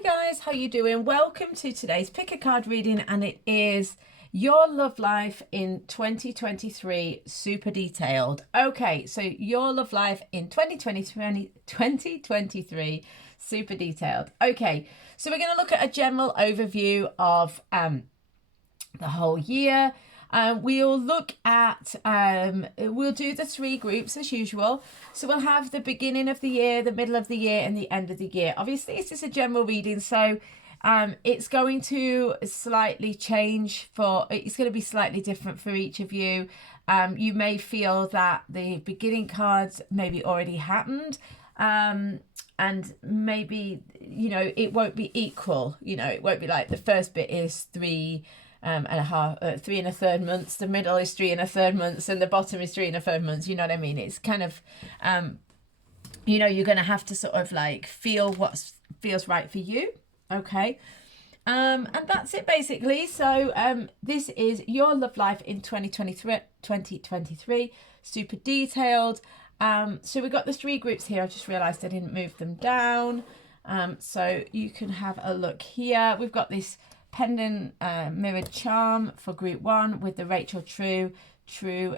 Hi guys, how you doing? Welcome to today's pick a card reading, and it is your love life in 2023 super detailed. Okay, so your love life in 2023 super detailed. Okay, so we're going to look at a general overview of the whole year. We'll look at, we'll do the three groups as usual. So we'll have the beginning of the year, the middle of the year, and the end of the year. Obviously, it's just a general reading, so it's going to slightly change it's going to be slightly different for each of you. You may feel that the beginning cards maybe already happened, and maybe, it won't be equal. It won't be like the first bit is 3 and a half, 3 1/3 months, the middle is 3 1/3 months, and the bottom is 3 1/3 months. You know what I mean? It's kind of, you're going to have to sort of like feel what feels right for you. Okay. And that's it basically. So this is your love life in 2023, super detailed. So we've got the three groups here. I just realized I didn't move them down. So you can have a look here. We've got this pendant mirrored charm for group 1 with the Rachel True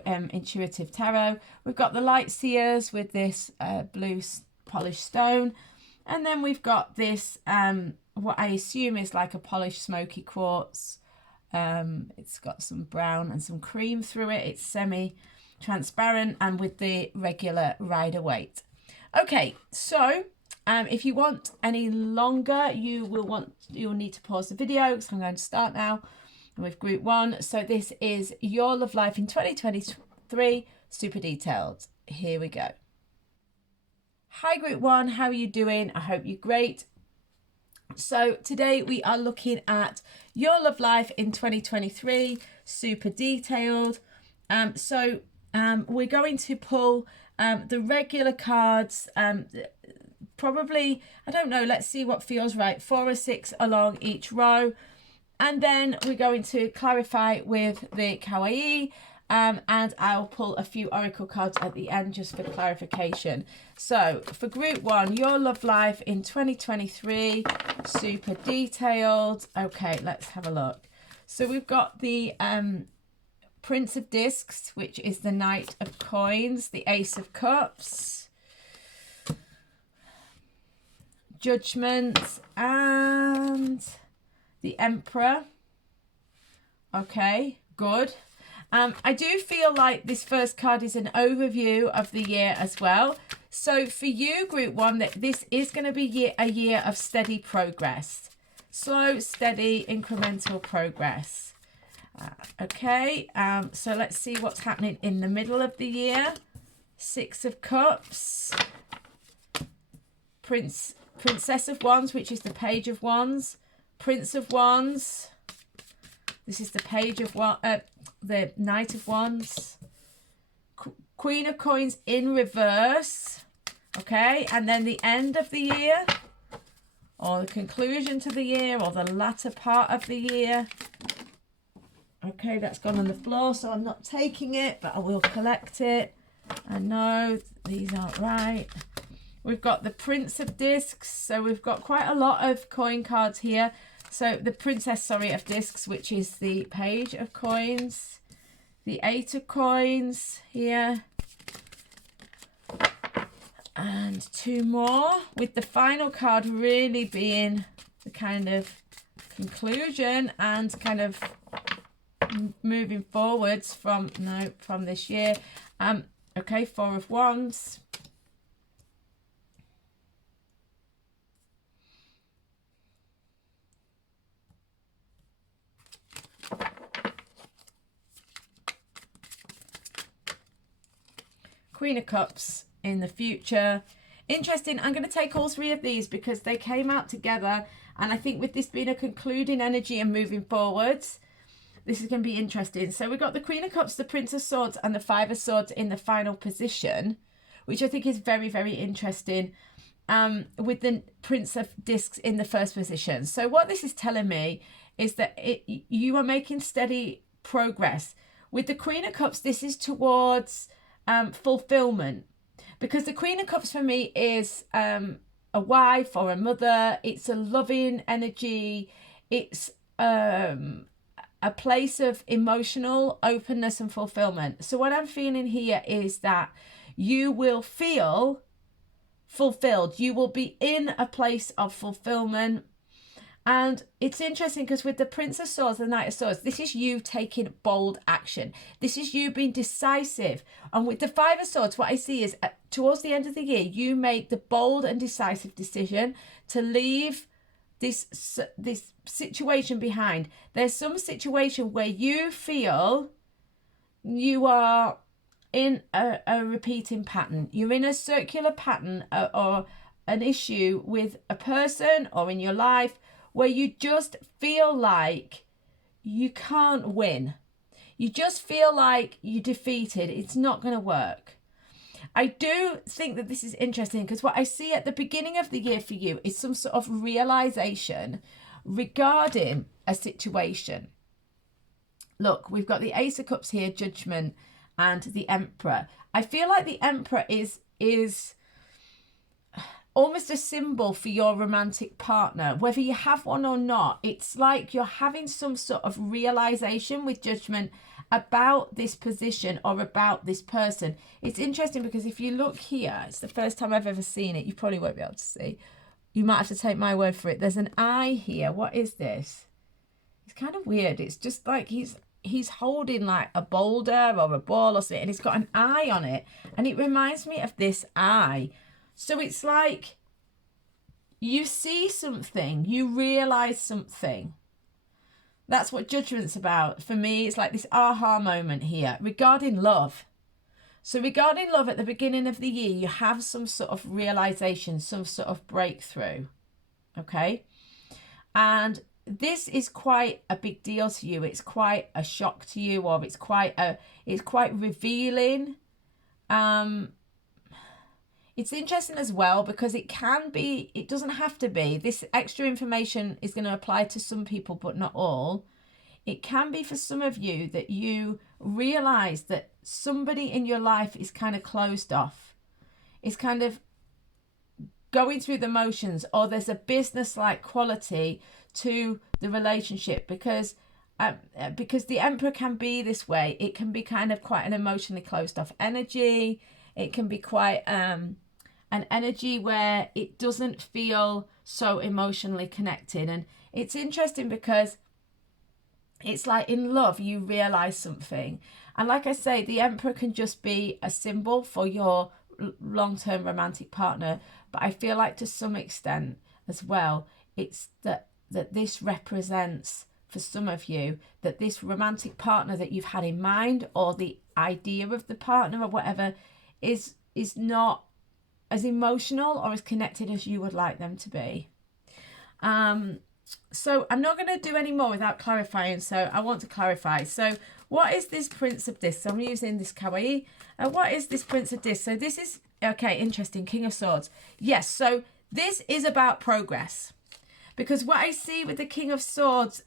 intuitive tarot. We've got the light seers with this blue polished stone, and then we've got this what I assume is like a polished smoky quartz. It's got some brown and some cream through it. It's semi transparent and with the regular Rider-Waite. Okay, so if you want any longer, you'll need to pause the video, because I'm going to start now with group 1. So this is your love life in 2023, super detailed. Here we go. Hi group 1, how are you doing? I hope you're great. So today we are looking at your love life in 2023, super detailed. We're going to pull the regular cards, probably, I don't know, let's see what feels right, 4 or 6 along each row, and then we're going to clarify with the kawaii, and I'll pull a few oracle cards at the end just for clarification. So for group 1, your love life in 2023, super detailed. Okay, let's have a look. So we've got the Prince of Discs, which is the Knight of Coins, the Ace of Cups, Judgment, and the Emperor. Okay, good. I do feel like this first card is an overview of the year as well. So for you, group 1, that this is going to be a year of steady progress. Slow, steady, incremental progress. Okay, so let's see what's happening in the middle of the year. 6 of Cups. Princess of Wands, which is the Page of Wands. Prince of Wands. This is the Page of the Knight of Wands. Queen of Coins in reverse. Okay, and then the end of the year, or the conclusion to the year, or the latter part of the year. Okay, that's gone on the floor, so I'm not taking it, but I will collect it. I know these aren't right. We've got the Prince of Discs, so we've got quite a lot of coin cards here. So the Princess, of Discs, which is the Page of Coins, the 8 of Coins here, and 2 more, with the final card really being the kind of conclusion and kind of moving forwards from this year. Okay, 4 of Wands. Queen of Cups in the future. Interesting. I'm going to take all 3 of these because they came out together, and I think with this being a concluding energy and moving forwards, this is going to be interesting. So we've got the Queen of Cups, the Prince of Swords, and the 5 of Swords in the final position, which I think is very, very interesting, with the Prince of Discs in the first position. So what this is telling me is that you are making steady progress. With the Queen of Cups, this is towards fulfillment, because the Queen of Cups for me is a wife or a mother. It's a loving energy. It's a place of emotional openness and fulfillment. So what I'm feeling here is that you will feel fulfilled. You will be in a place of fulfillment. And it's interesting because with the Prince of Swords, the Knight of Swords, this is you taking bold action. This is you being decisive. And with the Five of Swords, what I see is towards the end of the year, you make the bold and decisive decision to leave this situation behind. There's some situation where you feel you are in a repeating pattern. You're in a circular pattern or an issue with a person or in your life where you just feel like you can't win. You just feel like you're defeated. It's not going to work. I do think that this is interesting because what I see at the beginning of the year for you is some sort of realization regarding a situation. Look, we've got the Ace of Cups here, Judgment, and the Emperor. I feel like the Emperor is almost a symbol for your romantic partner, whether you have one or not. It's like you're having some sort of realization with Judgment about this position or about this person. It's interesting because if you look here, it's the first time I've ever seen it. You probably won't be able to see. You might have to take my word for it. There's an eye here. What is this? It's kind of weird. It's just like he's holding like a boulder or a ball or something, and it's got an eye on it, and it reminds me of this eye. So it's like you see something, you realize something. That's what Judgment's about. For me, it's like this aha moment here regarding love. So regarding love, at the beginning of the year, you have some sort of realization, some sort of breakthrough. Okay? And this is quite a big deal to you. It's quite a shock to you, or it's quite revealing. It's interesting as well because it can be, it doesn't have to be. This extra information is going to apply to some people, but not all. It can be for some of you that you realize that somebody in your life is kind of closed off. It's kind of going through the motions, or there's a business-like quality to the relationship because the Emperor can be this way. It can be kind of quite an emotionally closed off energy. It can be quite an energy where it doesn't feel so emotionally connected. And it's interesting because it's like in love, you realize something. And like I say, the Emperor can just be a symbol for your long-term romantic partner. But I feel like to some extent as well, it's that this represents for some of you that this romantic partner that you've had in mind, or the idea of the partner or whatever, is not as emotional or as connected as you would like them to be. So I'm not going to do any more without clarifying. So I want to clarify. So what is this Prince of Discs? So I'm using this kawaii. What is this Prince of Discs? So this is, okay, interesting. King of Swords. Yes, so this is about progress. Because what I see with the King of Swords,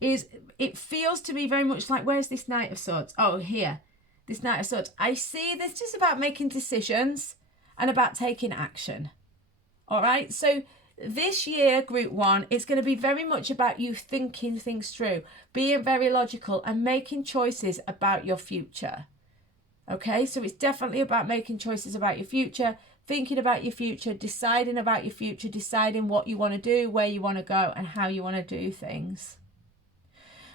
is it feels to me very much like, where's this Knight of Swords? Oh, here. This Knight of Swords. I see this just about making decisions and about taking action. All right. So this year, Group 1, it's going to be very much about you thinking things through, being very logical and making choices about your future. Okay. So it's definitely about making choices about your future, thinking about your future, deciding about your future, deciding what you want to do, where you want to go and how you want to do things.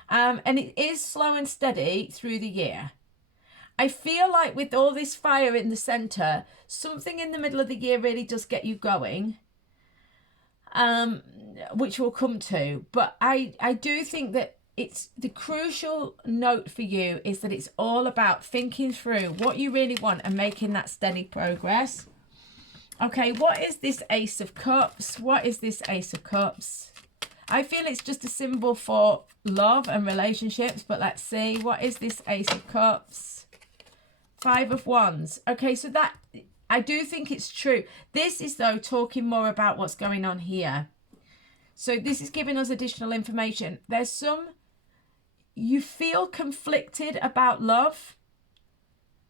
And it is slow and steady through the year. I feel like with all this fire in the center, something in the middle of the year really does get you going, which we'll come to. But I do think that it's the crucial note for you is that it's all about thinking through what you really want and making that steady progress. Okay, what is this Ace of Cups? What is this Ace of Cups? I feel it's just a symbol for love and relationships, but let's see. What is this Ace of Cups? Five of Wands. Okay, so that, I do think it's true. This is, though, talking more about what's going on here. So this is giving us additional information. There's some, you feel conflicted about love.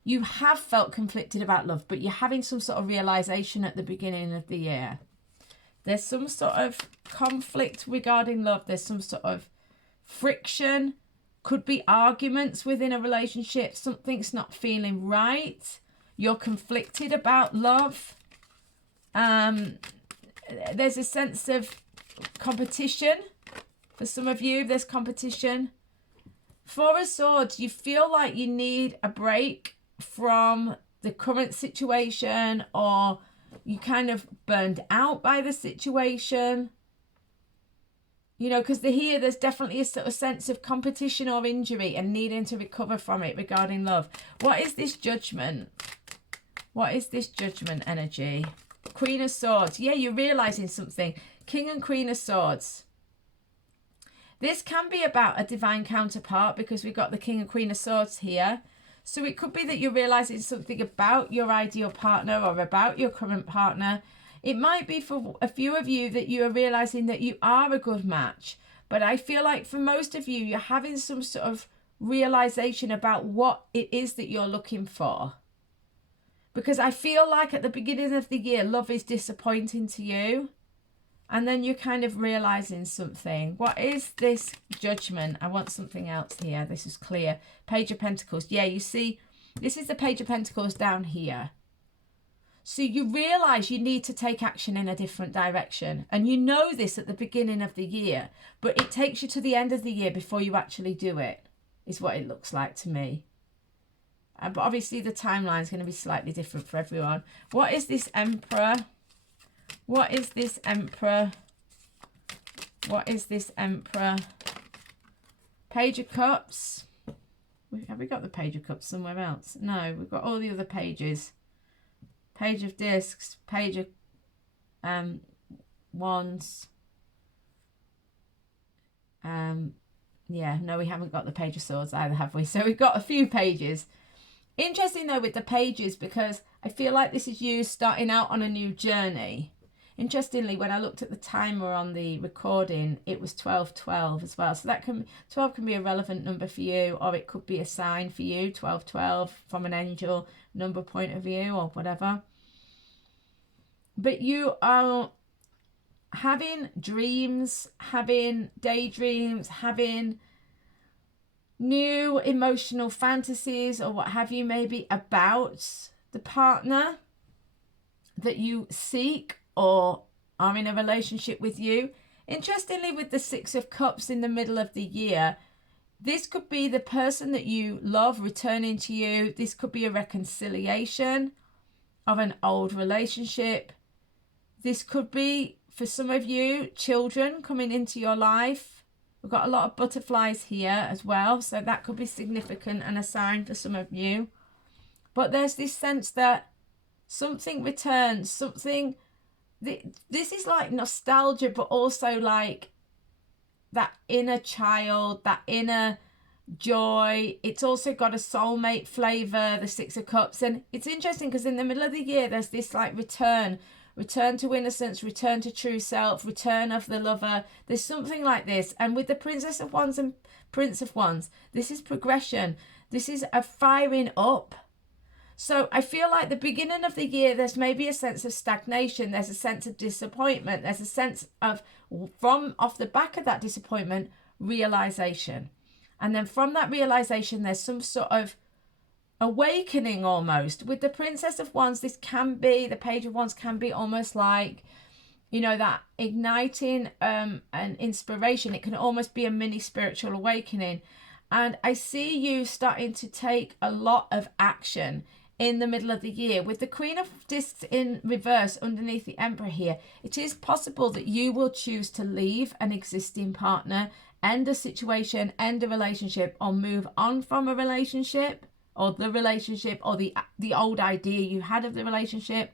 you have felt conflicted about love, but you're having some sort of realization at the beginning of the year. There's some sort of conflict regarding love. There's some sort of friction. Could be arguments within a relationship. Something's not feeling right. You're conflicted about love. There's a sense of competition. For some of you, there's competition. Four of Swords, you feel like you need a break from the current situation, or you kind of burned out by the situation. You know, because there's definitely a sort of sense of competition or injury and needing to recover from it regarding love. What is this Judgment? What is this Judgment energy? Queen of Swords. Yeah, you're realizing something. King and Queen of Swords. This can be about a divine counterpart because we've got the King and Queen of Swords here. So it could be that you're realizing something about your ideal partner or about your current partner. It might be for a few of you that you are realizing that you are a good match. But I feel like for most of you, you're having some sort of realization about what it is that you're looking for. Because I feel like at the beginning of the year, love is disappointing to you. And then you're kind of realizing something. What is this Judgment? I want something else here. This is clear. Page of Pentacles. Yeah, you see, this is the Page of Pentacles down here. So you realize you need to take action in a different direction. And you know this at the beginning of the year. But it takes you to the end of the year before you actually do it, is what it looks like to me. But obviously the timeline is going to be slightly different for everyone. What is this Emperor? What is this Emperor? What is this Emperor? Page of Cups. Have we got the Page of Cups somewhere else? No, we've got all the other pages. Page of Discs. Page of Wands. Yeah, no, we haven't got the Page of Swords either, have we? So we've got a few pages. Interesting though with the pages, because I feel like this is you starting out on a new journey. Interestingly, when I looked at the timer on the recording, it was 12:12 as well. So 12 can be a relevant number for you, or it could be a sign for you, 12:12, from an angel number point of view or whatever. But you are having dreams, having daydreams, having new emotional fantasies or what have you, maybe about the partner that you seek or are in a relationship with you. Interestingly, with the Six of Cups in the middle of the year, this could be the person that you love returning to you. This could be a reconciliation of an old relationship. This could be, for some of you, children coming into your life. We've got a lot of butterflies here as well, so that could be significant and a sign for some of you. But there's this sense that something returns, something. This is like nostalgia, but also like that inner child, that inner joy. It's also got a soulmate flavor, the Six of Cups. And it's interesting because in the middle of the year, there's this like return to innocence, return to true self, return of the lover. There's something like this. And with the Princess of Wands and Prince of Wands, this is progression. This is a firing up. So I feel like the beginning of the year, there's maybe a sense of stagnation. There's a sense of disappointment. There's a sense of, from off the back of that disappointment, realization. And then from that realization, there's some sort of awakening almost. With the Princess of Wands, this can be, the Page of Wands can be almost like, you know, that igniting an inspiration. It can almost be a mini spiritual awakening. And I see you starting to take a lot of action in the middle of the year. With the Queen of Discs in reverse underneath the Emperor here, it is possible that you will choose to leave an existing partner, end a situation, end a relationship, or move on from a relationship, or the relationship, or the old idea you had of the relationship.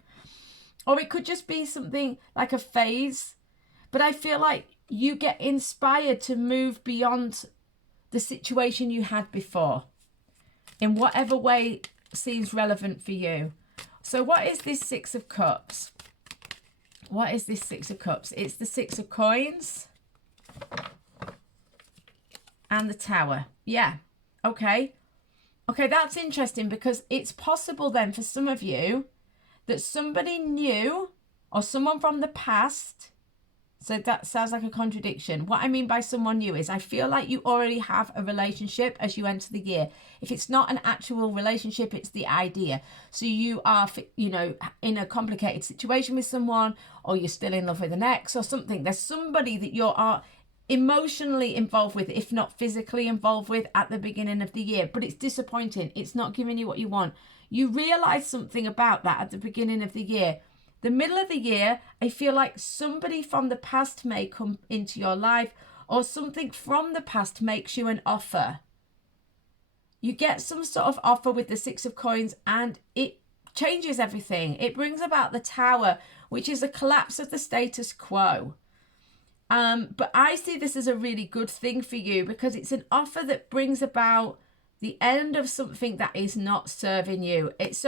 Or it could just be something like a phase. But I feel like you get inspired to move beyond the situation you had before, in whatever way seems relevant for you. So what is this Six of Cups? What is this Six of Cups? It's the Six of Coins and the Tower. Yeah, okay. Okay, that's interesting, because it's possible then for some of you that somebody new or someone from the past. So that sounds like a contradiction. What I mean by someone new is I feel like you already have a relationship as you enter the year. If it's not an actual relationship, it's the idea. So you are, you know, in a complicated situation with someone, or you're still in love with an ex or something. There's somebody that you are emotionally involved with, if not physically involved with, at the beginning of the year. But it's disappointing. It's not giving you what you want. You realize something about that at the beginning of the year. The middle of the year, I feel like somebody from the past may come into your life, or something from the past makes you an offer. You get some sort of offer with the Six of Coins, and it changes everything. It brings about the Tower, which is a collapse of the status quo. But I see this as a really good thing for you, because it's an offer that brings about the end of something that is not serving you. It's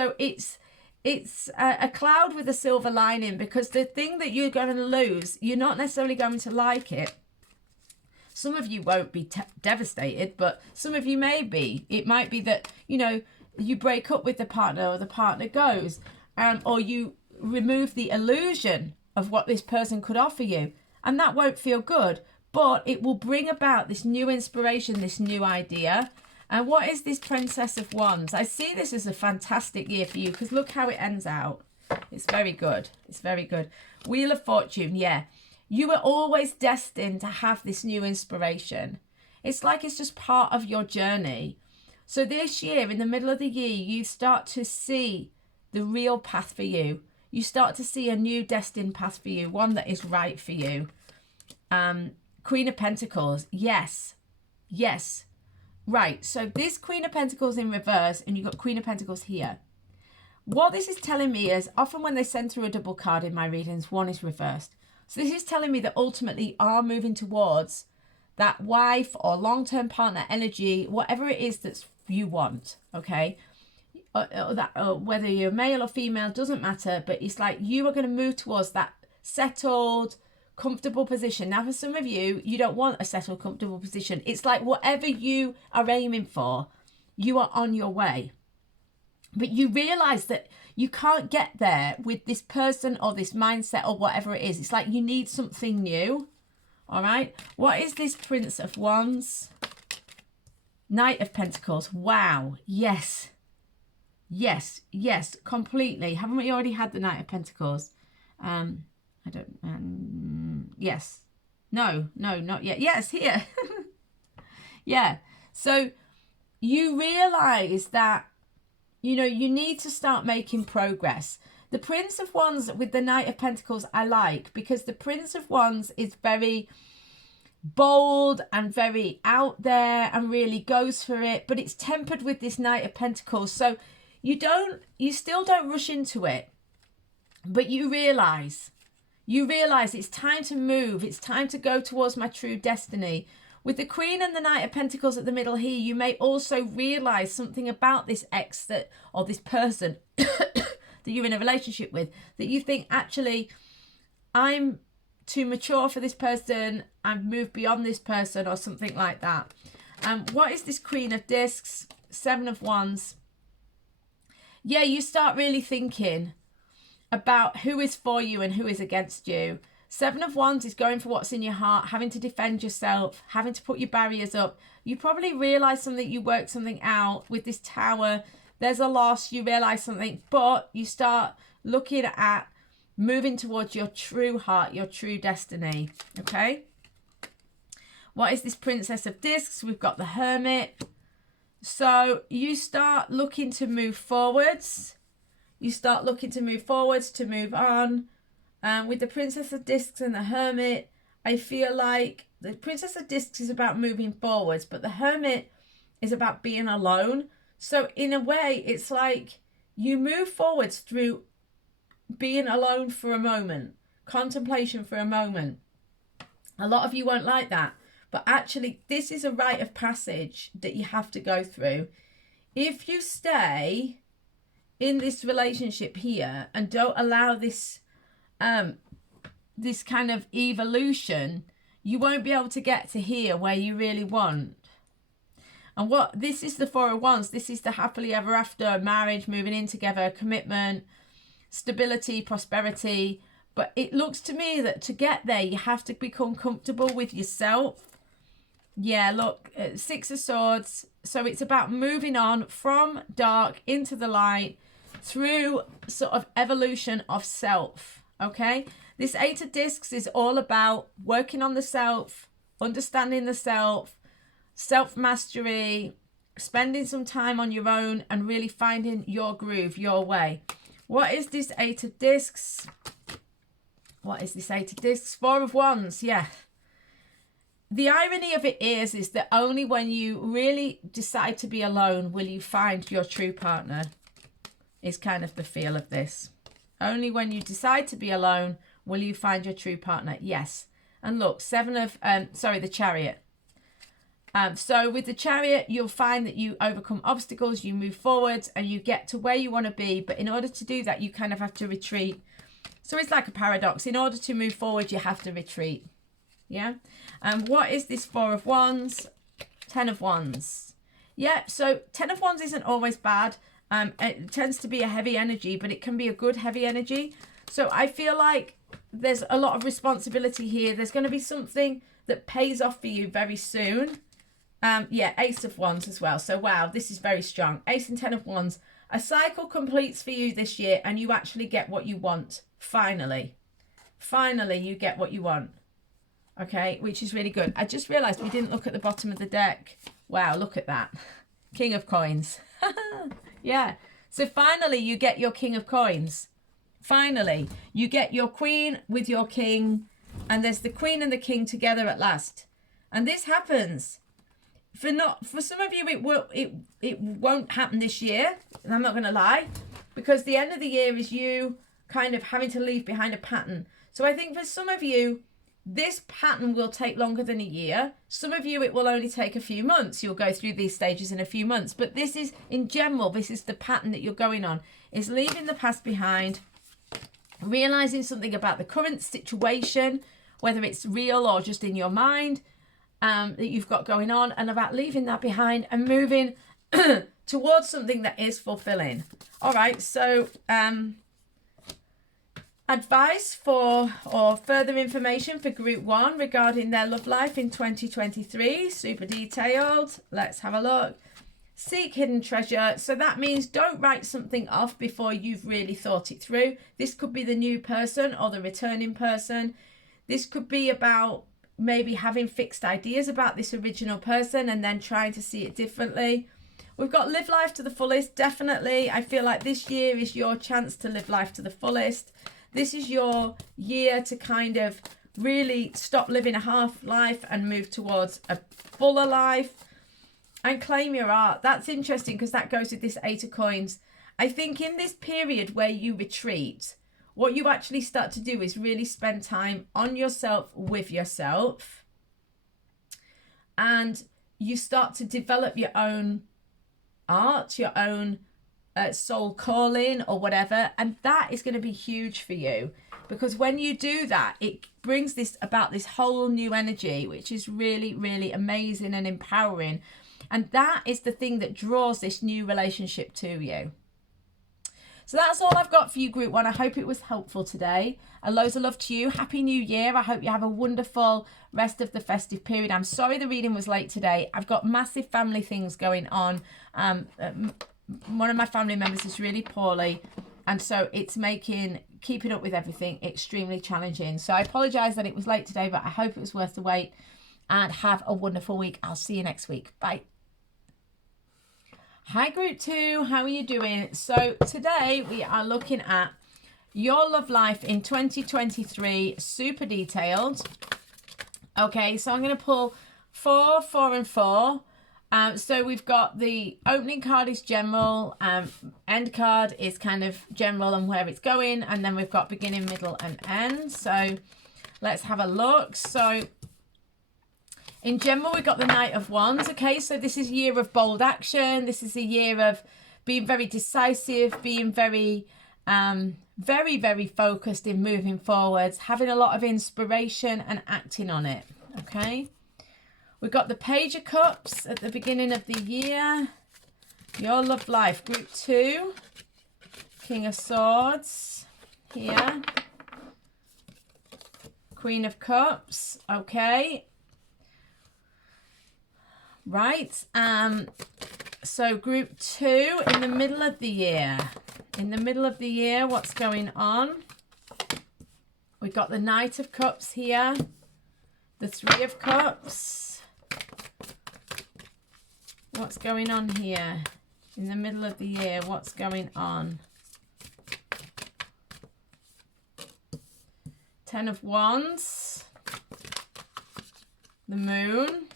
a cloud with a silver lining, because the thing that you're going to lose, you're not necessarily going to like it. Some of you won't be devastated, but some of you may be. It might be that, you know, you break up with the partner, or the partner goes, or you remove the illusion of what this person could offer you. And that won't feel good, but it will bring about this new inspiration, this new idea. And what is this Princess of Wands? I see this as a fantastic year for you, because look how it ends out. It's very good. It's very good. Wheel of Fortune, yeah. You were always destined to have this new inspiration. It's like it's just part of your journey. So this year, in the middle of the year, you start to see the real path for you. You start to see a new destined path for you, one that is right for you. Queen of Pentacles, yes. Yes. Right, so this Queen of Pentacles in reverse, and you've got Queen of Pentacles here. What this is telling me is, often when they send through a double card in my readings, one is reversed. So this is telling me that ultimately you are moving towards that wife or long-term partner energy, whatever it is that you want, okay? Whether you're male or female, doesn't matter, but it's like you are going to move towards that settled, comfortable position. Now, for some of you, you don't want a settled, comfortable position. It's like whatever you are aiming for, you are on your way. But you realize that you can't get there with this person or this mindset or whatever it is. It's like you need something new. All right. What is this Prince of Wands? Knight of Pentacles. Wow. Yes. Yes. Yes. Completely. Haven't we already had the Knight of Pentacles? I don't, yes. No, not yet. Yes, here. Yeah. So you realize that, you know, you need to start making progress. The Prince of Wands with the Knight of Pentacles I like, because the Prince of Wands is very bold and very out there and really goes for it, but it's tempered with this Knight of Pentacles. So you still don't rush into it, but you realize it's time to move. It's time to go towards my true destiny. With the Queen and the Knight of Pentacles at the middle here, you may also realize something about this ex or this person that you're in a relationship with, that you think, actually, I'm too mature for this person, I've moved beyond this person, or something like that. What is this Queen of Discs? Seven of Wands. Yeah, you start really thinking about who is for you and who is against you. Seven of Wands is going for what's in your heart, having to defend yourself, having to put your barriers up. You probably realise something, you work something out with this Tower. There's a loss, you realise something, but you start looking at moving towards your true heart, your true destiny, okay? What is this Princess of Discs? We've got the Hermit. So you start looking to move forwards. You start looking to move forwards, to move on. With the Princess of Discs and the Hermit, I feel like the Princess of Discs is about moving forwards, but the Hermit is about being alone. So in a way, it's like you move forwards through being alone for a moment, contemplation for a moment. A lot of you won't like that, but actually this is a rite of passage that you have to go through. If you stay in this relationship here and don't allow this this kind of evolution, you won't be able to get to here where you really want. And what this is, the Four of Wands, this is the happily ever after, marriage, moving in together, commitment, stability, prosperity. But it looks to me that to get there, you have to become comfortable with yourself. Yeah, look, Six of Swords. So it's about moving on from dark into the light through sort of evolution of self, okay? This Eight of Discs is all about working on the self, understanding the self, self-mastery, spending some time on your own and really finding your groove, your way. What is this Eight of Discs? What is this Eight of Discs? Four of Wands, yeah. The irony of it is that only when you really decide to be alone will you find your true partner, is kind of the feel of this. Only when you decide to be alone will you find your true partner. Yes. And look, the Chariot. So with the Chariot, you'll find that you overcome obstacles, you move forwards and you get to where you want to be. But in order to do that, you kind of have to retreat. So it's like a paradox. In order to move forward, you have to retreat. Yeah. And what is this Four of Wands? 10 of Wands. Yeah. So 10 of Wands isn't always bad. It tends to be a heavy energy, but it can be a good heavy energy. So I feel like there's a lot of responsibility here. There's going to be something that pays off for you very soon. Yeah, Ace of Wands as well. So wow, this is very strong. Ace and 10 of Wands. A cycle completes for you this year and you actually get what you want. Finally. Finally, you get what you want. Okay, which is really good. I just realised we didn't look at the bottom of the deck. Wow, look at that. King of Coins. Yeah. So finally, you get your King of Coins. Finally, you get your Queen with your King. And there's the Queen and the King together at last. And this happens. For some of you, it won't happen this year. And I'm not going to lie. Because the end of the year is you kind of having to leave behind a pattern. So I think for some of you, this pattern will take longer than a year. Some of you, it will only take a few months. You'll go through these stages in a few months. But this is, in general, this is the pattern that you're going on. Is leaving the past behind, realising something about the current situation, whether it's real or just in your mind, that you've got going on, and about leaving that behind and moving towards something that is fulfilling. All right, so advice for or further information for Group 1 regarding their love life in 2023. Super detailed. Let's have a look. Seek hidden treasure. So that means don't write something off before you've really thought it through. This could be the new person or the returning person. This could be about maybe having fixed ideas about this original person and then trying to see it differently. We've got live life to the fullest. Definitely. I feel like this year is your chance to live life to the fullest. This is your year to kind of really stop living a half life and move towards a fuller life and claim your art. That's interesting because that goes with this Eight of Coins. I think in this period where you retreat, what you actually start to do is really spend time on yourself, with yourself, and you start to develop your own art, your own soul calling or whatever, and that is going to be huge for you because when you do that, it brings this about this whole new energy, which is really, really amazing and empowering, and that is the thing that draws this new relationship to you. So that's all I've got for you, Group 1. I hope it was helpful today. And loads of love to you. Happy New Year. I hope you have a wonderful rest of the festive period. I'm sorry the reading was late today. I've got massive family things going on. One of my family members is really poorly. And so it's making keeping up with everything extremely challenging. So I apologise that it was late today, but I hope it was worth the wait. And have a wonderful week. I'll see you next week. Bye. Hi Group 2, how are you doing? So today we are looking at your love life in 2023, super detailed. Okay, so I'm going to pull 4, 4 and 4. So we've got the opening card is general, end card is kind of general and where it's going, and then we've got beginning, middle and end. So let's have a look. So in general, we've got the Knight of Wands. Okay, so this is a year of bold action. This is a year of being very decisive, being very, very focused in moving forwards, having a lot of inspiration and acting on it. Okay. We've got the Page of Cups at the beginning of the year. Your love life, group 2. King of Swords here. Queen of Cups. Okay. Right. So group 2 in the middle of the year. In the middle of the year, what's going on? We've got the Knight of Cups here. The Three of Cups. What's going on here? In the middle of the year, what's going on? Ten of Wands. The Moon.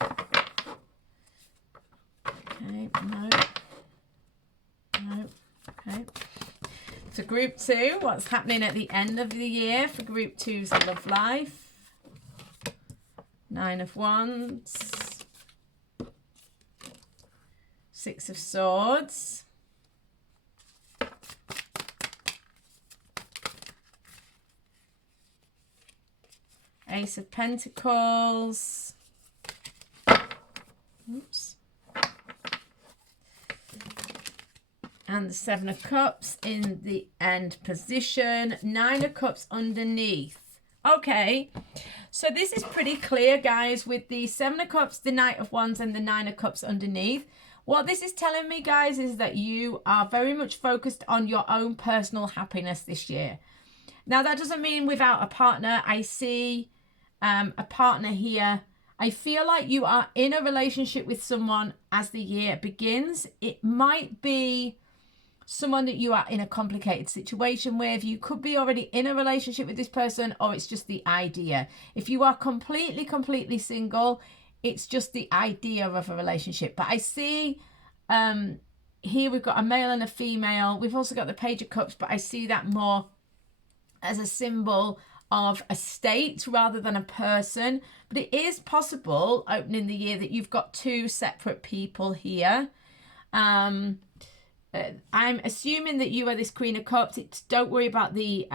Okay, no. No. Okay. So group 2, what's happening at the end of the year for group 2's love life? Nine of Wands. Six of Swords. Ace of Pentacles. Oops. And the Seven of Cups in the end position. Nine of Cups underneath. Okay. So this is pretty clear, guys, with the Seven of Cups, the Knight of Wands, and the Nine of Cups underneath. What this is telling me, guys, is that you are very much focused on your own personal happiness this year. Now, that doesn't mean without a partner. I see a partner here. I feel like you are in a relationship with someone as the year begins. It might be someone that you are in a complicated situation with. You could be already in a relationship with this person, or it's just the idea. If you are completely single, it's just the idea of a relationship. But I see here we've got a male and a female. We've also got the Page of Cups, but I see that more as a symbol of a state rather than a person. But it is possible, opening the year, that you've got two separate people here. I'm assuming that you are this Queen of Cups. Don't worry about the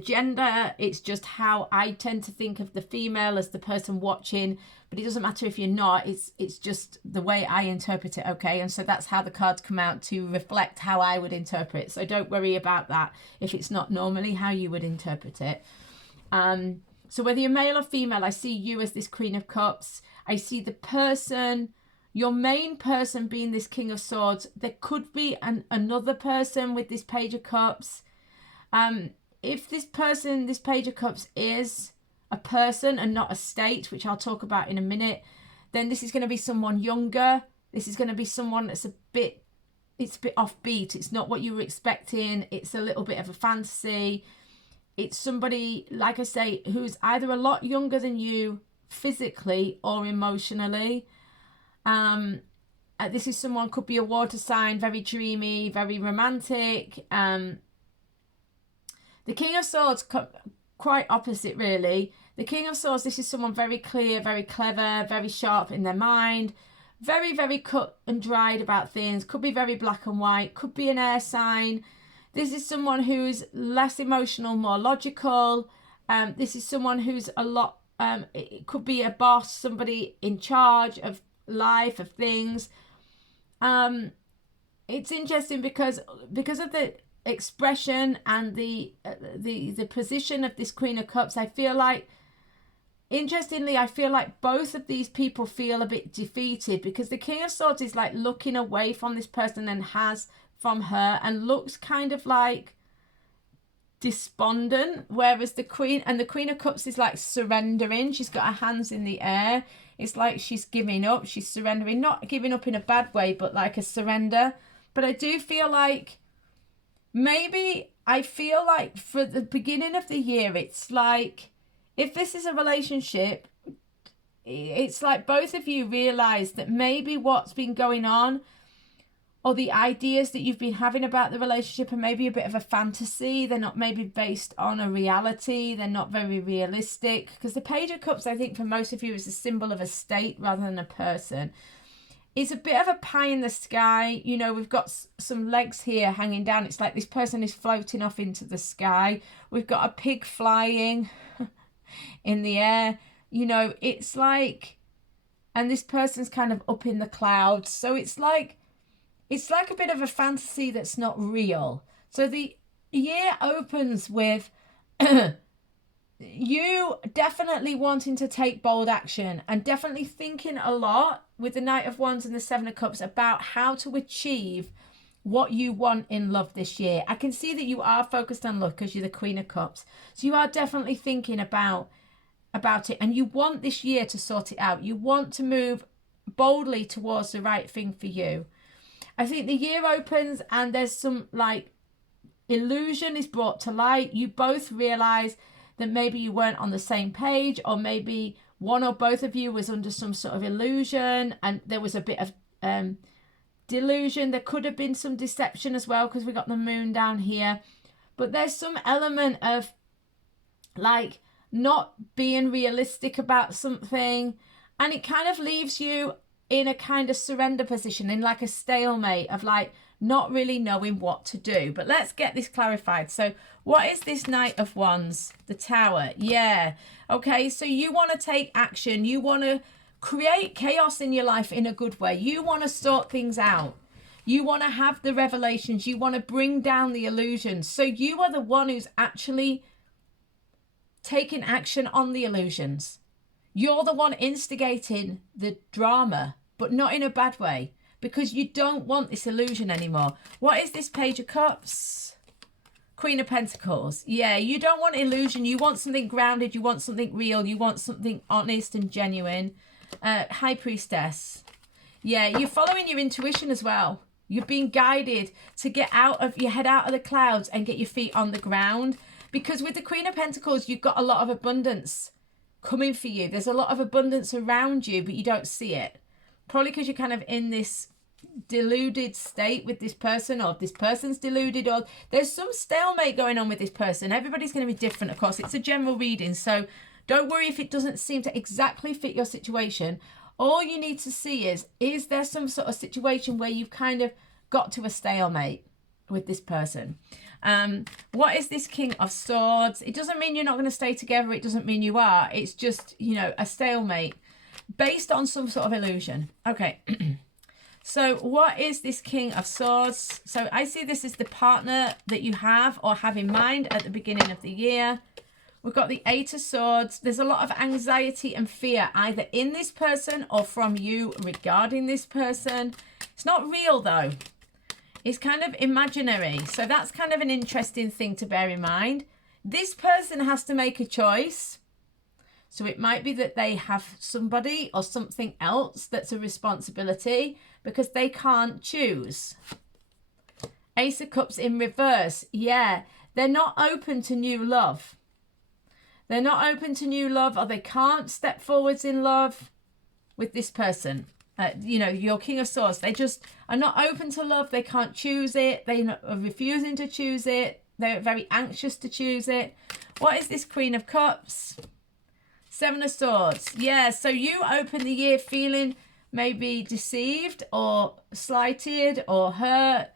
gender. It's just how I tend to think of the female as the person watching, but it doesn't matter if you're not. It's just the way I interpret it, okay? And so that's how the cards come out, to reflect how I would interpret. So don't worry about that if it's not normally how you would interpret it. So whether you're male or female, I see you as this Queen of Cups. I see the person, your main person, being this King of Swords. There could be another person with this Page of Cups. If this person, this Page of Cups, is a person and not a state, which I'll talk about in a minute, then this is going to be someone younger. This is going to be someone that's a bit offbeat. It's not what you were expecting. It's a little bit of a fantasy. It's somebody, like I say, who's either a lot younger than you physically or emotionally. This is someone, could be a water sign, very dreamy, very romantic. The King of Swords, quite opposite, really. The King of Swords, this is someone very clear, very clever, very sharp in their mind, very, very cut and dried about things. Could be very black and white, could be an air sign. This is someone who's less emotional, more logical. This is someone who's a lot, it could be a boss, somebody in charge of life, of things. It's interesting because of the expression and the position of this Queen of Cups. I feel like, interestingly, I feel like both of these people feel a bit defeated, because the King of Swords is like looking away from this person and has from her, and looks kind of like despondent, whereas the Queen of Cups is like surrendering. She's got her hands in the air. It's like she's giving up, she's surrendering, not giving up in a bad way, but like a surrender. But I do feel like, maybe I feel like for the beginning of the year, it's like, if this is a relationship, it's like both of you realize that maybe what's been going on, or the ideas that you've been having about the relationship, are maybe a bit of a fantasy. They're not maybe based on a reality. They're not very realistic. Because the Page of Cups, I think for most of you, is a symbol of a state rather than a person. It's a bit of a pie in the sky. You know, we've got some legs here hanging down. It's like this person is floating off into the sky. We've got a pig flying. in the air. You know, it's like, and this person's kind of up in the clouds. So it's like a bit of a fantasy that's not real. So the year opens with you definitely wanting to take bold action and definitely thinking a lot with the Knight of Wands and the Seven of Cups about how to achieve what you want in love this year. I can see that you are focused on love because you're the Queen of Cups. So you are definitely thinking about it, and you want this year to sort it out. You want to move boldly towards the right thing for you. I think the year opens and there's some like illusion is brought to light. You both realize that maybe you weren't on the same page, or maybe one or both of you was under some sort of illusion and there was a bit of delusion. There could have been some deception as well because we got the moon down here. But there's some element of like not being realistic about something, and it kind of leaves you in a kind of surrender position, in like a stalemate of like not really knowing what to do. But let's get this clarified. So what is this Knight of Wands? The Tower. Yeah. Okay, so you want to take action. You want to create chaos in your life in a good way. You want to sort things out. You want to have the revelations. You want to bring down the illusions. So you are the one who's actually taking action on the illusions. You're the one instigating the drama, but not in a bad way, because you don't want this illusion anymore. What is this Page of Cups? Queen of Pentacles. Yeah, you don't want illusion. You want something grounded. You want something real. You want something honest and genuine. High Priestess. Yeah, you're following your intuition as well. You're being guided to get out of your head out of the clouds and get your feet on the ground. Because with the Queen of Pentacles, you've got a lot of abundance coming for you. There's a lot of abundance around you, but you don't see it. Probably because you're kind of in this deluded state with this person, or this person's deluded, or there's some stalemate going on with this person. Everybody's going to be different, of course. It's a general reading, so don't worry if it doesn't seem to exactly fit your situation. All you need to see is there some sort of situation where you've kind of got to a stalemate with this person? What is this King of Swords? It doesn't mean you're not going to stay together. It doesn't mean you are. It's just, you know, a stalemate based on some sort of illusion. Okay. So what is this King of Swords? So I see this as the partner that you have or have in mind at the beginning of the year. We've got the Eight of Swords. There's a lot of anxiety and fear either in this person or from you regarding this person. It's not real though. It's kind of imaginary. So that's kind of an interesting thing to bear in mind. This person has to make a choice. So it might be that they have somebody or something else that's a responsibility because they can't choose. Ace of Cups in reverse. Yeah, they're not open to new love. They're not open to new love, or they can't step forwards in love with this person. You know, your King of Swords. They just are not open to love. They can't choose it. They are refusing to choose it. They're very anxious to choose it. What is this Queen of Cups? Seven of Swords. Yeah, so you open the year feeling maybe deceived or slighted or hurt.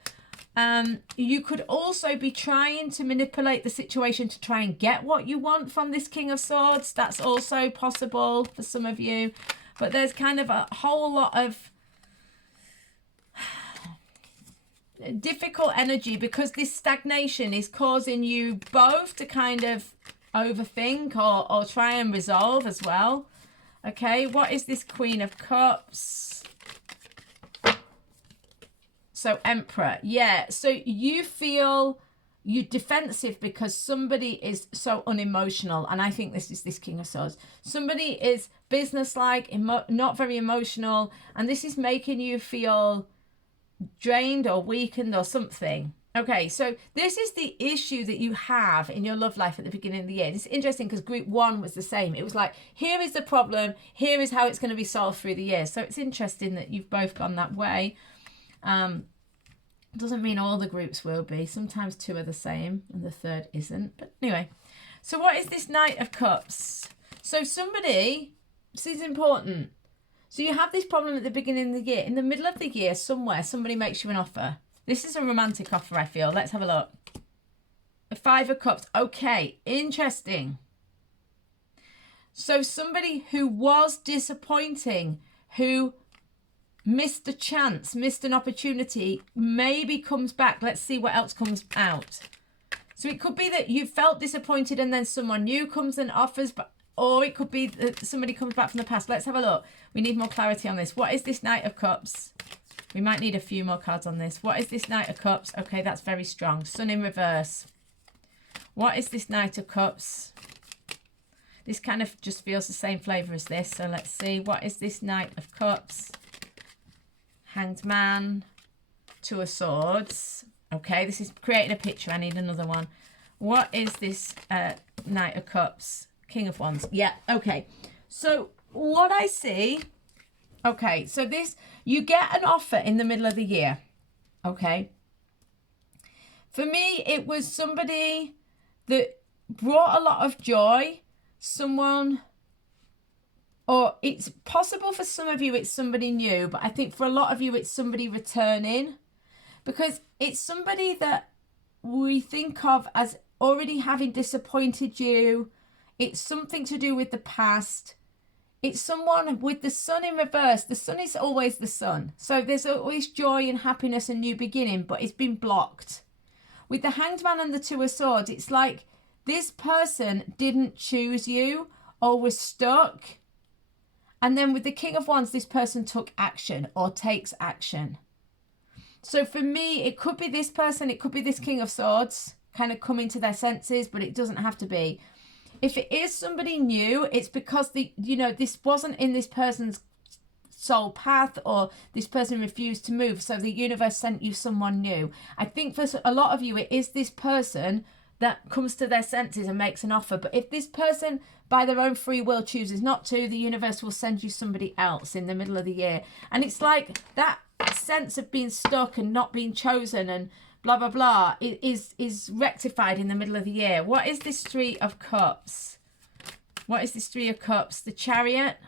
You could also be trying to manipulate the situation to try and get what you want from this King of Swords. That's also possible for some of you. But there's kind of a whole lot of difficult energy because this stagnation is causing you both to kind of overthink or try and resolve as well. Okay, what is this Queen of Cups? So Emperor. Yeah, so you feel you're defensive because somebody is so unemotional, and I think this is this King of Swords. Somebody is businesslike, not very emotional, and this is making you feel drained or weakened or something. Okay, so this is the issue that you have in your love life at the beginning of the year. It's interesting because group one was the same. It was like, here is the problem, here is how it's going to be solved through the year. So it's interesting that you've both gone that way. Doesn't mean all the groups will be. Sometimes two are the same and the third isn't. But anyway, so what is this Knight of Cups? So somebody, this is important. So you have this problem at the beginning of the year. In the middle of the year, somewhere, somebody makes you an offer. This is a romantic offer, I feel. Let's have a look. The Five of Cups. Okay, interesting. So somebody who was disappointing, who missed a chance, missed an opportunity, maybe comes back. Let's see what else comes out. So it could be that you felt disappointed and then someone new comes and offers, or it could be that somebody comes back from the past. Let's have a look. We need more clarity on this. What is this Knight of Cups? We might need a few more cards on this. What is this Knight of Cups? Okay, that's very strong. Sun in reverse. What is this Knight of Cups? This kind of just feels the same flavour as this. So let's see. What is this Knight of Cups? Hanged Man. Two of Swords. Okay, this is creating a picture. I need another one. What is this Knight of Cups? King of Wands. Yeah, okay. So what I see... Okay, so this... You get an offer in the middle of the year. Okay. For me, it was somebody that brought a lot of joy. Someone... Or it's possible for some of you it's somebody new. But I think for a lot of you it's somebody returning. Because it's somebody that we think of as already having disappointed you. It's something to do with the past. It's someone with the sun in reverse. The sun is always the sun. So there's always joy and happiness and new beginning, but it's been blocked. With the Hanged Man and the Two of Swords, it's like this person didn't choose you or was stuck. And then with the King of Wands, this person took action or takes action. So for me, it could be this person, it could be this King of Swords, kind of coming to their senses, but it doesn't have to be. If it is somebody new, it's because this wasn't in this person's soul path, or this person refused to move, so the universe sent you someone new. I think for a lot of you, it is this person that comes to their senses and makes an offer. But if this person, by their own free will, chooses not to, the universe will send you somebody else in the middle of the year. And it's like that sense of being stuck and not being chosen and blah blah blah is rectified in the middle of the year. What is this Three of Cups? What is this Three of Cups? The Chariot.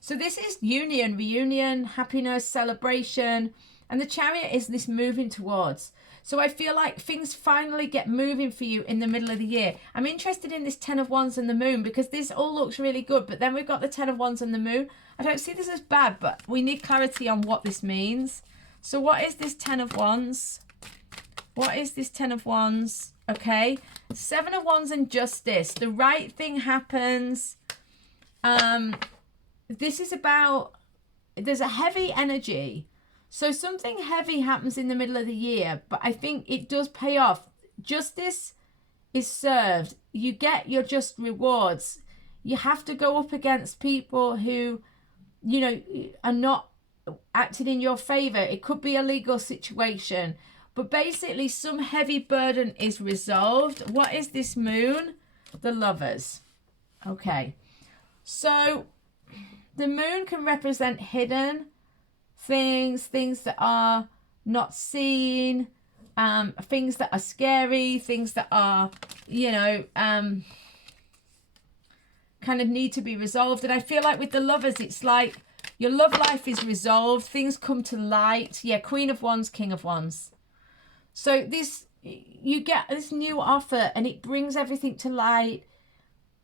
So this is union, reunion, happiness, celebration, and the Chariot is this moving towards. So I feel like things finally get moving for you in the middle of the year. I'm interested in this Ten of Wands and the Moon because this all looks really good, but then we've got the Ten of Wands and the Moon. I don't see this as bad, but we need clarity on what this means. So what is this Ten of Wands? What is this Ten of Wands? Okay. Seven of Wands and Justice. The right thing happens. This is about... There's a heavy energy. So something heavy happens in the middle of the year, but I think it does pay off. Justice is served. You get your just rewards. You have to go up against people who, are not acting in your favour. It could be a legal situation. But basically, some heavy burden is resolved. What is this Moon? The Lovers. Okay. So, the Moon can represent hidden things that are not seen, things that are scary, things that are, kind of need to be resolved. And I feel like with the Lovers, it's like your love life is resolved. Things come to light. Yeah, Queen of Wands, King of Wands. So you get this new offer and it brings everything to light.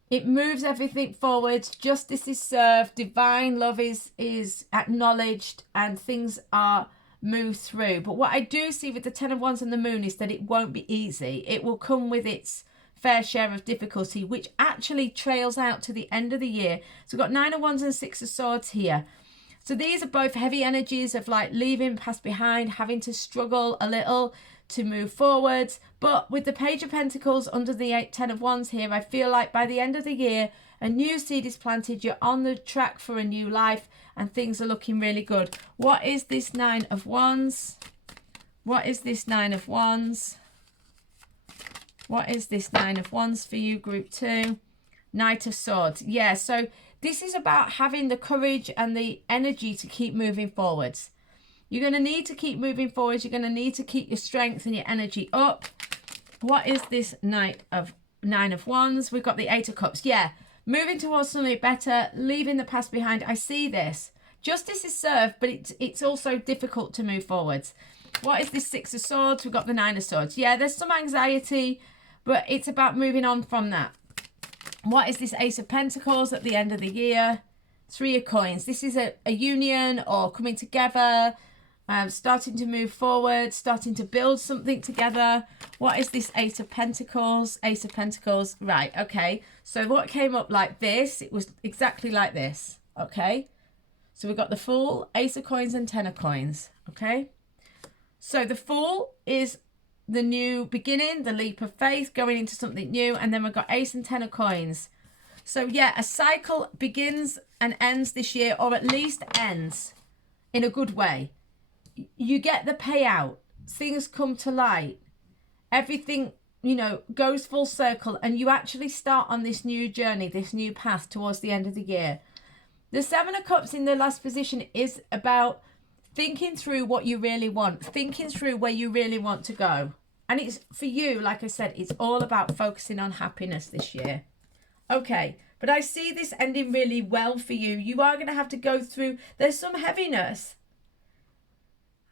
It moves everything forward. Justice is served. Divine love is acknowledged and things are moved through. But what I do see with the Ten of Wands and the Moon is that it won't be easy. It will come with its fair share of difficulty, which actually trails out to the end of the year. So we've got Nine of Wands and Six of Swords here. So these are both heavy energies of like leaving past behind, having to struggle a little to move forwards. But with the Page of Pentacles under the Ten of Wands here, I feel like by the end of the year, a new seed is planted. You're on the track for a new life and things are looking really good. What is this Nine of Wands? What is this Nine of Wands? What is this Nine of Wands for you, Group 2? Knight of Swords. Yeah, so this is about having the courage and the energy to keep moving forwards. You're going to need to keep moving forwards. You're going to need to keep your strength and your energy up. What is this Nine of Wands? We've got the Eight of Cups. Yeah, moving towards something better, leaving the past behind. I see this. Justice is served, but it's also difficult to move forwards. What is this Six of Swords? We've got the Nine of Swords. Yeah, there's some anxiety, but it's about moving on from that. What is this Ace of Pentacles at the end of the year? Three of Coins. This is a union or coming together, starting to move forward, starting to build something together. What is this Ace of Pentacles? Ace of Pentacles. Right, okay. So what came up like this, it was exactly like this, okay? So we've got the Fool, Ace of Coins, and Ten of Coins, okay? So the Fool is the new beginning, the leap of faith, going into something new. And then we've got Ace and Ten of Coins. So yeah, a cycle begins and ends this year, or at least ends in a good way. You get the payout. Things come to light. Everything, you know, goes full circle, and you actually start on this new journey, this new path towards the end of the year. The Seven of Cups in the last position is about thinking through what you really want, thinking through where you really want to go. And it's for you, like I said, it's all about focusing on happiness this year. Okay, but I see this ending really well for you. You are going to have to go through, there's some heaviness.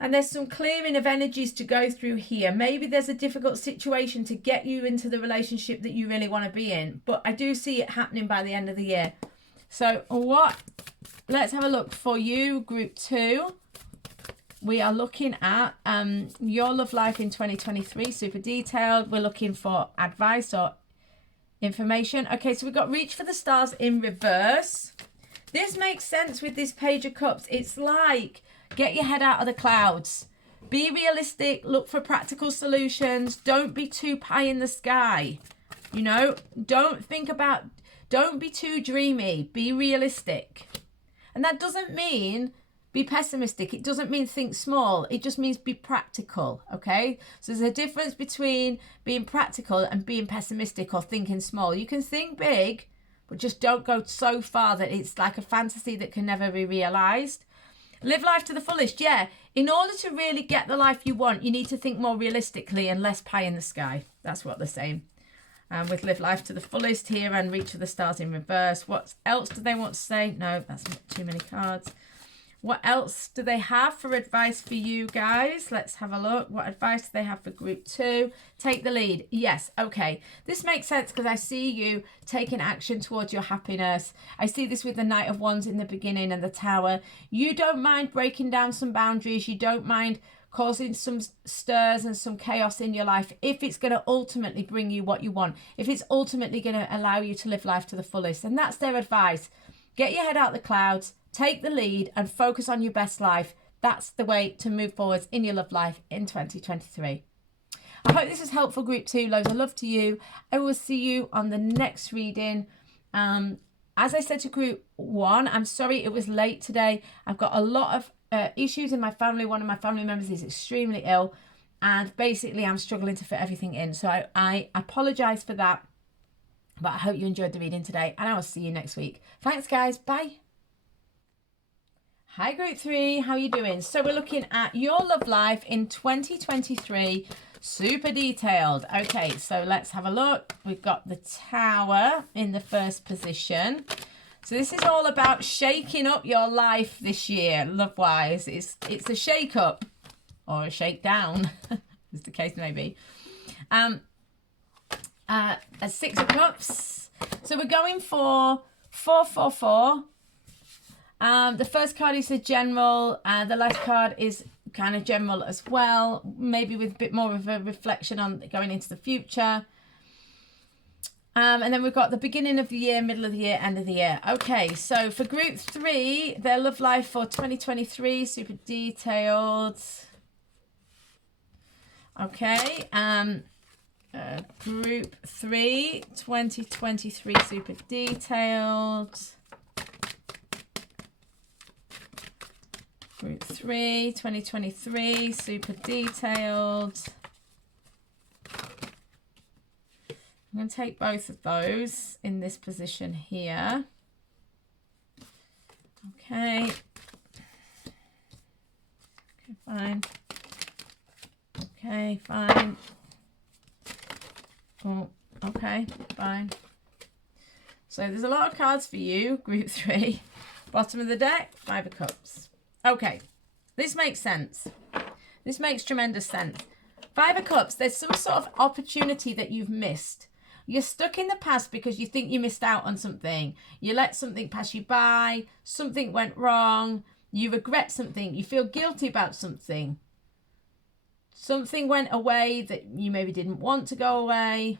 And there's some clearing of energies to go through here. Maybe there's a difficult situation to get you into the relationship that you really want to be in. But I do see it happening by the end of the year. So let's have a look for you, group 2. We are looking at your love life in 2023, super detailed. We're looking for advice or information. Okay, so we've got reach for the stars in reverse. This makes sense with this Page of Cups. It's like, get your head out of the clouds. Be realistic. Look for practical solutions. Don't be too pie in the sky. You know, don't be too dreamy. Be realistic. And that doesn't mean be pessimistic. It doesn't mean think small. It just means be practical, okay? So there's a difference between being practical and being pessimistic or thinking small. You can think big, but just don't go so far that it's like a fantasy that can never be realized. Live life to the fullest, yeah. In order to really get the life you want, you need to think more realistically and less pie in the sky. That's what they're saying. With live life to the fullest here and reach for the stars in reverse. What else do they want to say? No, that's not too many cards. What else do they have for advice for you guys? Let's have a look. What advice do they have for group 2? Take the lead. Yes, okay. This makes sense because I see you taking action towards your happiness. I see this with the Knight of Wands in the beginning and the Tower. You don't mind breaking down some boundaries. You don't mind causing some stirs and some chaos in your life if it's going to ultimately bring you what you want. If it's ultimately going to allow you to live life to the fullest. And that's their advice. Get your head out the clouds. Take the lead and focus on your best life. That's the way to move forwards in your love life in 2023. I hope this was helpful, group 2. Loads of love to you. I will see you on the next reading. As I said to group 1, I'm sorry it was late today. I've got a lot of issues in my family. One of my family members is extremely ill. And basically, I'm struggling to fit everything in. So I apologise for that. But I hope you enjoyed the reading today. And I will see you next week. Thanks, guys. Bye. Hi group 3, how are you doing? So we're looking at your love life in 2023, super detailed. Okay, so let's have a look. We've got the Tower in the first position. So this is all about shaking up your life this year, love-wise. It's a shake-up or a shakedown, as the case may be. A 6 of Cups. So we're going for 444. The first card is a general, the last card is kind of general as well, maybe with a bit more of a reflection on going into the future. And then we've got the beginning of the year, middle of the year, end of the year. Okay, so for group 3, their love life for 2023, super detailed. Okay, group 3, 2023, super detailed. Group 3, 2023, super detailed. I'm going to take both of those in this position here. Okay. Okay, fine. Okay, fine. Oh, okay, fine. So there's a lot of cards for you, group 3. Bottom of the deck, 5 of Cups. Okay, this makes sense. This makes tremendous sense. 5 of Cups, there's some sort of opportunity that you've missed. You're stuck in the past because you think you missed out on something. You let something pass you by. Something went wrong. You regret something. You feel guilty about something. Something went away that you maybe didn't want to go away.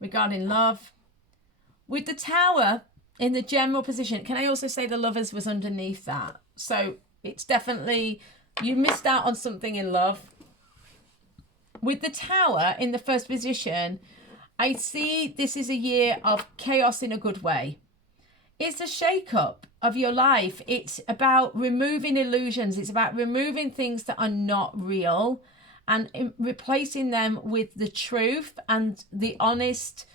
Regarding love. With the Tower in the general position, can I also say the Lovers was underneath that? So it's definitely, you missed out on something in love. With the Tower in the first position, I see this is a year of chaos in a good way. It's a shake-up of your life. It's about removing illusions. It's about removing things that are not real and replacing them with the truth and the honest,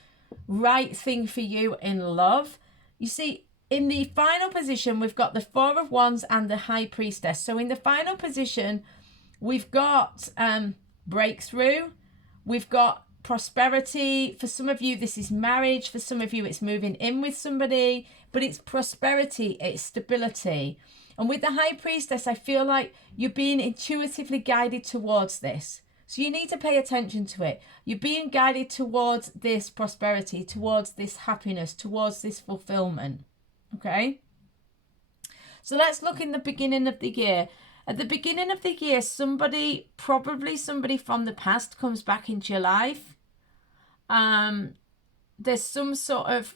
right thing for you in love. You see, in the final position, we've got the Four of Wands and the High Priestess. So in the final position, we've got breakthrough. We've got prosperity. For some of you, this is marriage. For some of you, it's moving in with somebody. But it's prosperity. It's stability. And with the High Priestess, I feel like you're being intuitively guided towards this. So you need to pay attention to it. You're being guided towards this prosperity, towards this happiness, towards this fulfillment. Okay? So let's look in the beginning of the year. At the beginning of the year, somebody, probably somebody from the past, comes back into your life. There's some sort of,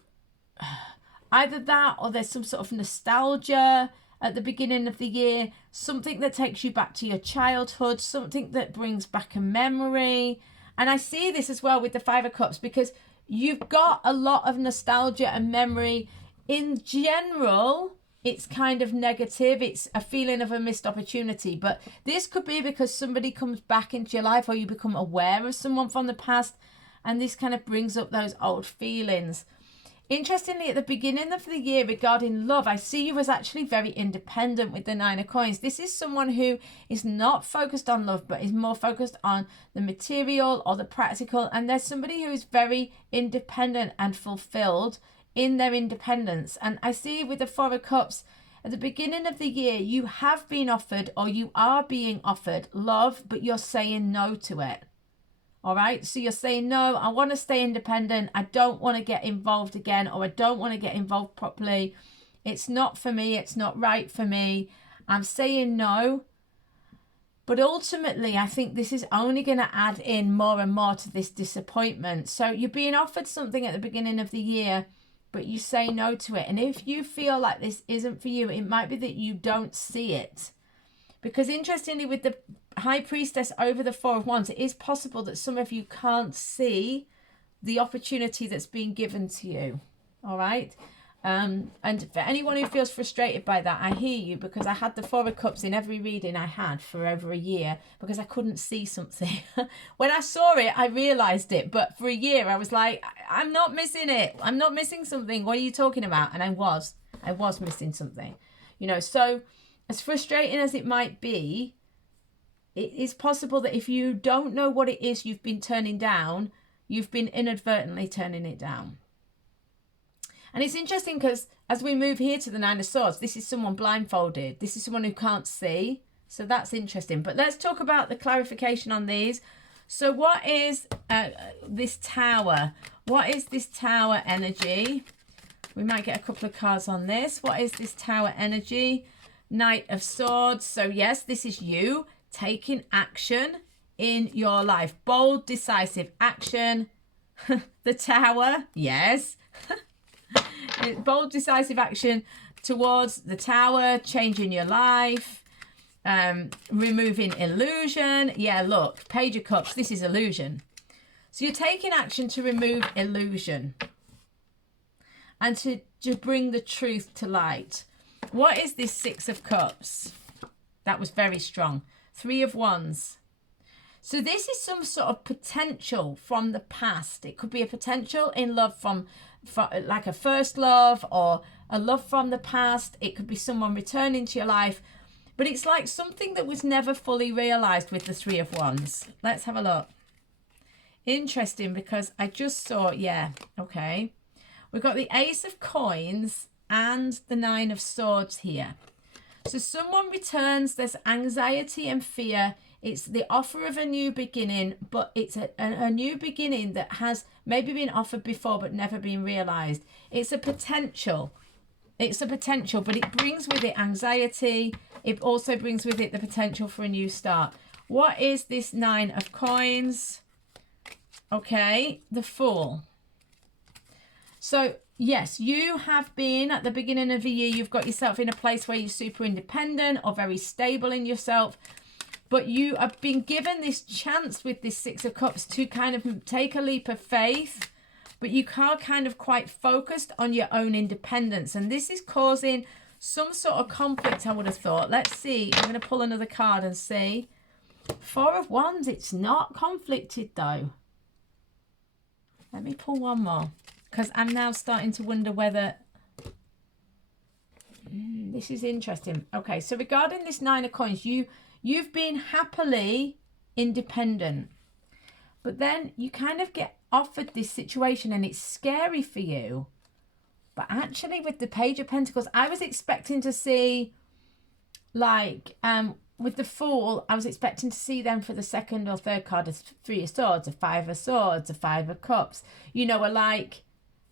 either that or there's some sort of nostalgia at the beginning of the year, something that takes you back to your childhood, something that brings back a memory. And I see this as well with the Five of Cups, because you've got a lot of nostalgia and memory. In general, it's kind of negative. It's a feeling of a missed opportunity. But this could be because somebody comes back into your life, or you become aware of someone from the past, and this kind of brings up those old feelings. Interestingly, at the beginning of the year regarding love, I see you as actually very independent with the Nine of Coins. This is someone who is not focused on love, but is more focused on the material or the practical. And there's somebody who is very independent and fulfilled in their independence. And I see with the Four of Cups, at the beginning of the year, you have been offered, or you are being offered love, but you're saying no to it. All right, so you're saying, no, I want to stay independent. I don't want to get involved again, or I don't want to get involved properly. It's not for me. It's not right for me. I'm saying no. But ultimately, I think this is only going to add in more and more to this disappointment. So you're being offered something at the beginning of the year, but you say no to it. And if you feel like this isn't for you, it might be that you don't see it. Because interestingly, with the High Priestess over the Four of Wands, it is possible that some of you can't see the opportunity that's being given to you. All right. And for anyone who feels frustrated by that, I hear you, because I had the Four of Cups in every reading I had for over a year because I couldn't see something. When I saw it, I realized it. But for a year, I was like, I'm not missing it. I'm not missing something. What are you talking about? And I was missing something, you know. So as frustrating as it might be, it is possible that if you don't know what it is you've been turning down, you've been inadvertently turning it down. And it's interesting because as we move here to the Nine of Swords, this is someone blindfolded. This is someone who can't see. So that's interesting. But let's talk about the clarification on these. So what is this Tower? What is this Tower energy? We might get a couple of cards on this. What is this Tower energy? Knight of Swords. So yes, this is you taking action in your life. Bold, decisive action. The Tower, yes. Bold, decisive action towards the Tower, changing your life, removing illusion. Yeah, look, Page of Cups, this is illusion. So you're taking action to remove illusion and to bring the truth to light. What is this Six of Cups? That was very strong. Three of Wands. So this is some sort of potential from the past. It could be a potential in love from like a first love, or a love from the past. It could be someone returning to your life. But it's like something that was never fully realized with the Three of Wands. Let's have a look. Interesting, because I just saw, yeah, okay. We've got the Ace of Coins and the Nine of Swords here. So someone returns, there's anxiety and fear It's the offer of a new beginning, but it's a new beginning that has maybe been offered before but never been realized. It's a potential. It's a potential, but it brings with it anxiety. It also brings with it the potential for a new start. What is this 9 of coins? Okay, the Fool. So, yes, you have been at the beginning of the year, you've got yourself in a place where you're super independent or very stable in yourself. But you have been given this chance with this 6 of Cups to kind of take a leap of faith. But you are kind of quite focused on your own independence. And this is causing some sort of conflict, I would have thought. Let's see. I'm going to pull another card and see. 4 of Wands. It's not conflicted, though. Let me pull one more. Because I'm now starting to wonder whether... this is interesting. Okay, so regarding this 9 of coins, you've been happily independent. But then you kind of get offered this situation and it's scary for you. But actually with the Page of Pentacles, I was expecting to see, like, with the Fool, I was expecting to see them for the second or third card as 3 of Swords, a 5 of Swords, a 5 of Cups. You know, are like,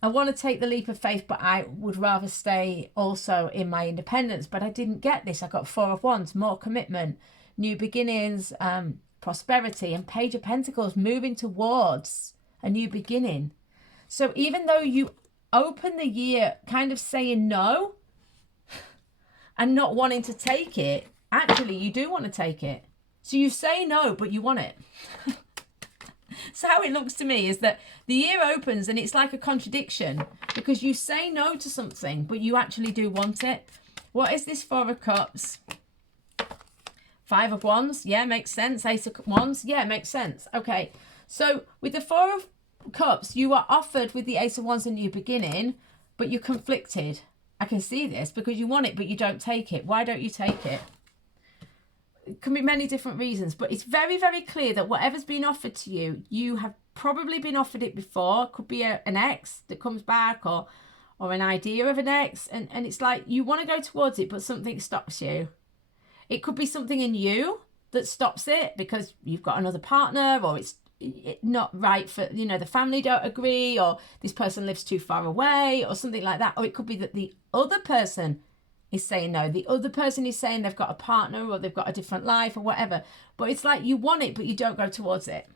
I want to take the leap of faith, but I would rather stay also in my independence. But I didn't get this. I got 4 of Wands, more commitment, new beginnings, prosperity, and Page of Pentacles, moving towards a new beginning. So even though you open the year kind of saying no and not wanting to take it, actually you do want to take it. So you say no, but you want it. So how it looks to me is that the year opens and it's like a contradiction, because you say no to something, but you actually do want it. What is this 4 of Cups? 5 of Wands, yeah, makes sense. Ace of Wands, yeah, makes sense. Okay, so with the 4 of Cups, you are offered with the Ace of Wands a new beginning, but you're conflicted. I can see this because you want it, but you don't take it. Why don't you take it? It can be many different reasons, but it's very, very clear that whatever's been offered to you, you have probably been offered it before. It could be an ex that comes back, or an idea of an ex, and it's like you want to go towards it, but something stops you. It could be something in you that stops it because you've got another partner, or it's not right for, you know, the family don't agree, or this person lives too far away, or something like that. Or it could be that the other person is saying no. The other person is saying they've got a partner, or they've got a different life, or whatever. But it's like you want it, but you don't go towards it.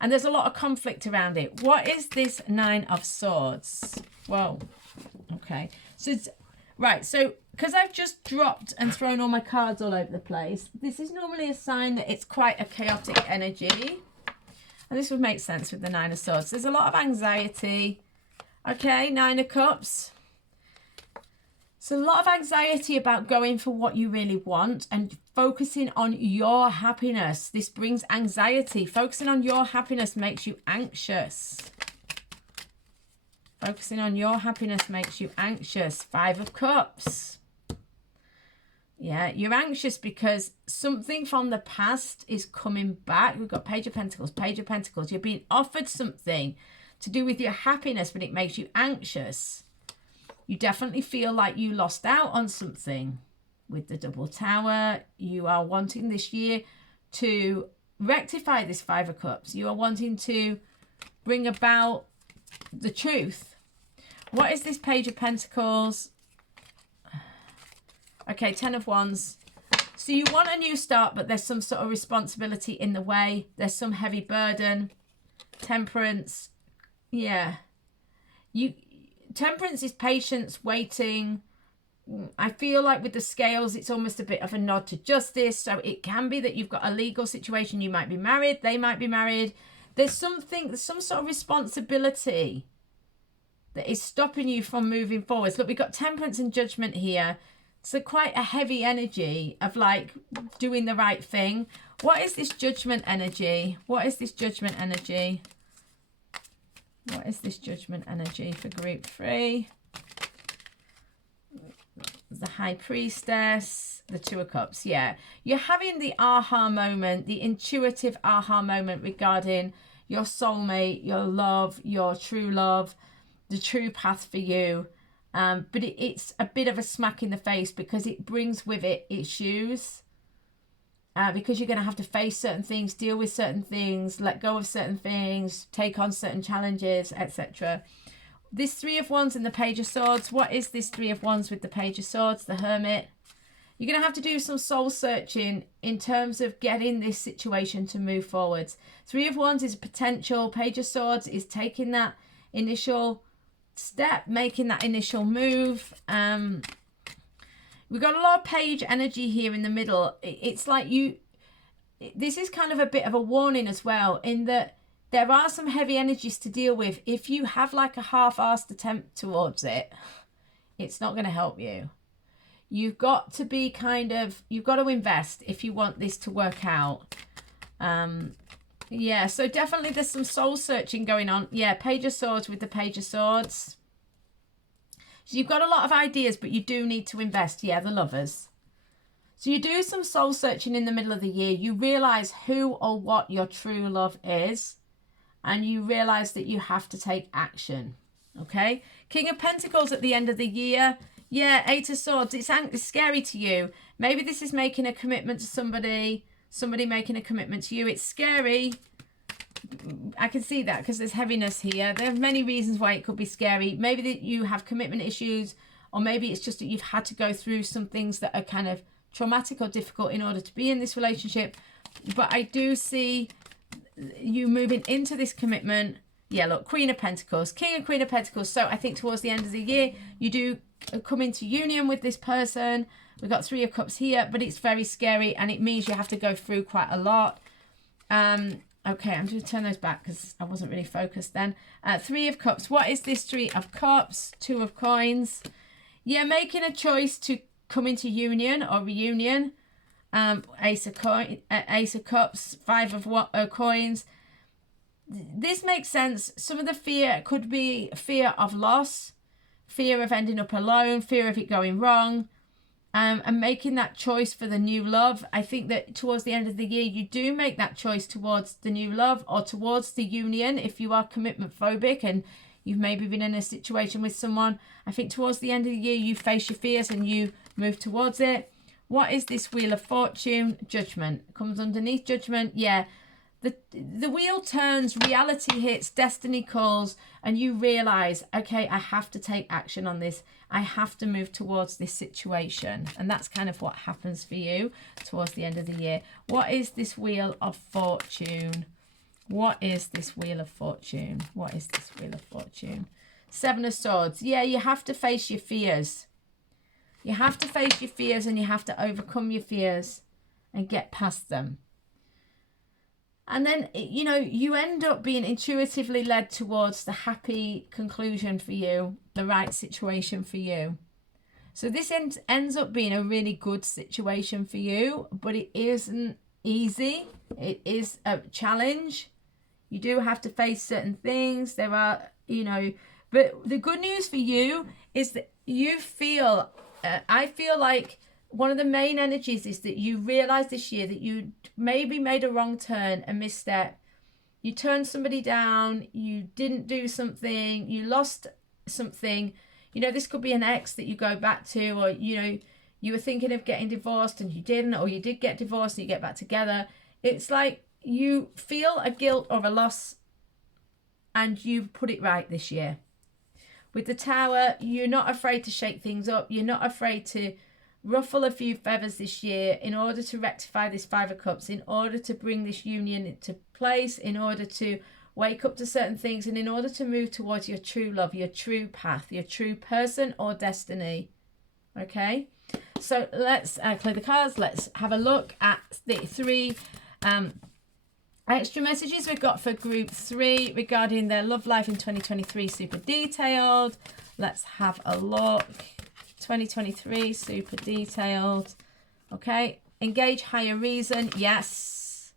And there's a lot of conflict around it. What is this 9 of Swords? Whoa. Okay. So it's... Right, so because I've just dropped and thrown all my cards all over the place, this is normally a sign that it's quite a chaotic energy. And this would make sense with the 9 of Swords. There's a lot of anxiety. Okay, 9 of Cups. So a lot of anxiety about going for what you really want and focusing on your happiness. This brings anxiety. Focusing on your happiness makes you anxious. Focusing on your happiness makes you anxious. 5 of Cups. Yeah, you're anxious because something from the past is coming back. We've got Page of Pentacles, Page of Pentacles. You're being offered something to do with your happiness, but it makes you anxious. You definitely feel like you lost out on something. With the Double Tower, you are wanting this year to rectify this 5 of Cups. You are wanting to bring about the truth. What is this Page of Pentacles? Okay, 10 of Wands. So you want a new start, but there's some sort of responsibility in the way. There's some heavy burden. Temperance. Yeah. Temperance is patience, waiting. I feel like with the Scales, it's almost a bit of a nod to justice. So it can be that you've got a legal situation. You might be married. They might be married. There's some sort of responsibility that is stopping you from moving forwards. Look, we've got Temperance and Judgment here. So quite a heavy energy of like doing the right thing. What is this Judgment energy? What is this Judgment energy? What is this Judgment energy for group 3? The High Priestess, the 2 of Cups. Yeah, you're having the aha moment, the intuitive aha moment regarding your soulmate, your love, your true love, the true path for you. But it's a bit of a smack in the face because it brings with it issues. because you're going to have to face certain things, deal with certain things, let go of certain things, take on certain challenges, etc. This Three of Wands and the Page of Swords. What is this Three of Wands with the Page of Swords? The Hermit. You're going to have to do some soul searching in terms of getting this situation to move forwards. Three of Wands is potential. Page of Swords is taking that initial step, making that initial move. We've got a lot of page energy here in the middle. It's like this is kind of a bit of a warning as well, in that there are some heavy energies to deal with. If you have like a half-assed attempt towards it, it's not going to help you. You've got to be you've got to invest if you want this to work out. Yeah, so definitely there's some soul searching going on. Yeah, Page of Swords with the Page of Swords. So you've got a lot of ideas, but you do need to invest. Yeah, the Lovers. So you do some soul searching in the middle of the year. You realise who or what your true love is. And you realise that you have to take action. Okay? King of Pentacles at the end of the year. Yeah, Eight of Swords. It's scary to you. Maybe this is making a commitment to somebody. Somebody making a commitment to you. It's scary. I can see that because there's heaviness here. There are many reasons why it could be scary. Maybe that you have commitment issues, or maybe it's just that you've had to go through some things that are kind of traumatic or difficult in order to be in this relationship. But I do see you moving into this commitment. Yeah, look, Queen of Pentacles, King and Queen of Pentacles. So I think towards the end of the year, you do come into union with this person. We've got Three of Cups here, but it's very scary, and it means you have to go through quite a lot. Okay, I'm going to turn those back because I wasn't really focused then. Three of Cups. What is this Three of Cups? Two of Coins. Yeah, making a choice to come into union or reunion. Ace of Cups. Five of Coins. This makes sense. Some of the fear could be fear of loss, fear of ending up alone, fear of it going wrong. And making that choice for the new love. I think that towards the end of the year, you do make that choice towards the new love or towards the union. If you are commitment phobic and you've maybe been in a situation with someone, I think towards the end of the year, you face your fears and you move towards it. What is this Wheel of Fortune? Judgment. Comes underneath Judgment. Yeah. The wheel turns, reality hits, destiny calls, and you realise, okay, I have to take action on this. I have to move towards this situation. And that's kind of what happens for you towards the end of the year. What is this Wheel of Fortune? What is this Wheel of Fortune? What is this Wheel of Fortune? Seven of Swords. Yeah, you have to face your fears. You have to face your fears, and you have to overcome your fears and get past them. And then, you know, you end up being intuitively led towards the happy conclusion for you, the right situation for you. So this ends up being a really good situation for you, but it isn't easy. It is a challenge. You do have to face certain things. There are, you know, but the good news for you is that you feel, I feel like one of the main energies is that you realize this year that you maybe made a wrong turn, a misstep. You turned somebody down, you didn't do something, you lost something. You know, this could be an ex that you go back to, or, you know, you were thinking of getting divorced and you didn't, or you did get divorced and you get back together. It's like you feel a guilt or a loss and you put it right this year. With the Tower, you're not afraid to shake things up. You're not afraid to ruffle a few feathers this year in order to rectify this Five of Cups, in order to bring this union into place, in order to wake up to certain things, and in order to move towards your true love, your true path, your true person or destiny. Okay, so let's clear the cards. Let's have a look at the three extra messages we've got for group 3 regarding their love life in 2023, super detailed. Let's have a look. 2023, super detailed. Okay, engage higher reason. Yes.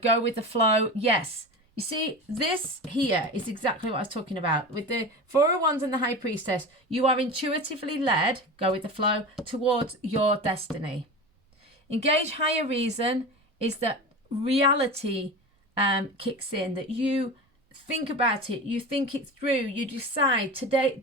Go with the flow. Yes. You see, this here is exactly what I was talking about. With the Four of Wands and the High Priestess, you are intuitively led, go with the flow, towards your destiny. Engage higher reason is that reality kicks in, that you think about it, you think it through, you decide today,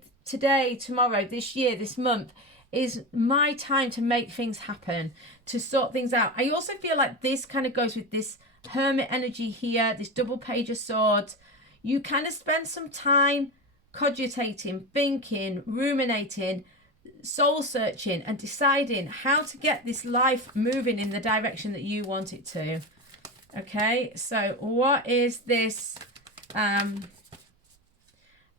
tomorrow, this year, this month, is my time to make things happen, to sort things out. I also feel like this kind of goes with this Hermit energy here, this double page of swords. You kind of spend some time cogitating, thinking, ruminating, soul searching, and deciding how to get this life moving in the direction that you want it to. Okay, so what is this?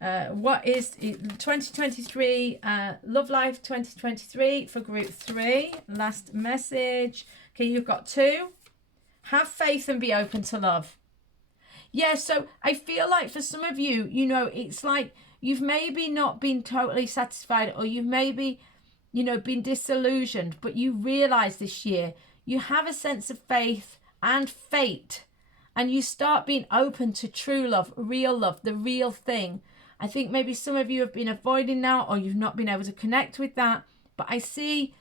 What is 2023 love life 2023 for group 3? Last message. Okay, you've got 2. Have faith and be open to love. Yeah, so I feel like for some of you, you know, it's like you've maybe not been totally satisfied, or you've maybe, you know, been disillusioned, but you realize this year you have a sense of faith and fate, and you start being open to true love, the real thing. I think maybe some of you have been avoiding now, or you've not been able to connect with that, but I see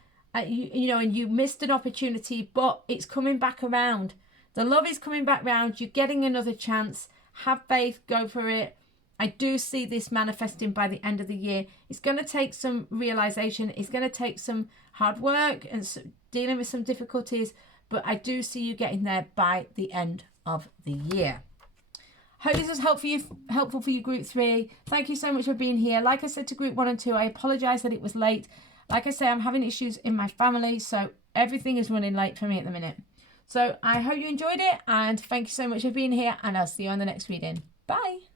you know, and you missed an opportunity, but it's coming back around. The love is coming back round. You're getting another chance. Have faith, go for it. I do see this manifesting by the end of the year. It's going to take some realization. It's going to take some hard work and dealing with some difficulties, but I do see you getting there by the end of the year. Hope this was helpful for you, group 3. Thank you so much for being here. Like I said to group 1 and 2, I apologize that it was late. Like I say, I'm having issues in my family, so everything is running late for me at the minute. So I hope you enjoyed it, and thank you so much for being here, and I'll see you on the next reading. Bye.